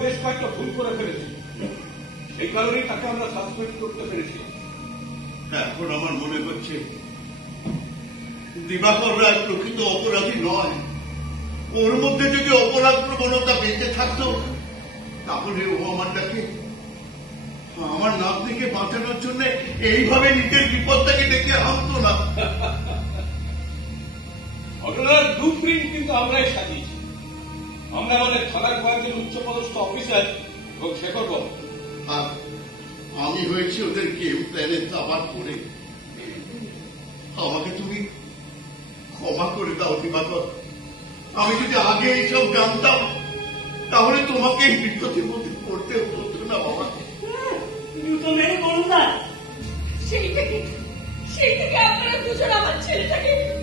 বেশ কয়েকটা ভুল করে ফেলেছে, সেই কারণেই তাকে আমরা সাসপেন্ড করতে পেরেছি। এখন আমার মনে হচ্ছে দিবাকর রায় প্রকৃত অপরাধী নয়। ওর মধ্যে যদি অপরাধ প্রবণতা বেঁচে থাকতো তাহলে ও আমার নাতনিকে বাঁচানোর জন্য এইভাবে নিজের বিপদটাকে ডেকে আনতো না। ঘটনার ব্লু প্রিন্ট কিন্তু আমরাই সাজিয়েছি। আমরা আমাদের থানার কয়েকজন উচ্চপদস্থ অফিসার এবং শেখর বাবু, আর আমি হয়েছি ওদের গেম প্ল্যানের দাবার করে। আমাকে তুমি ক্ষমা করে দাও দিবাকর। আমি যদি আগে এইসব জানতাম তাহলে তোমাকে এই বিপদের মধ্যে পড়তে হতো না বাবা। দুটো মেয়ে করুন না, সেই থেকে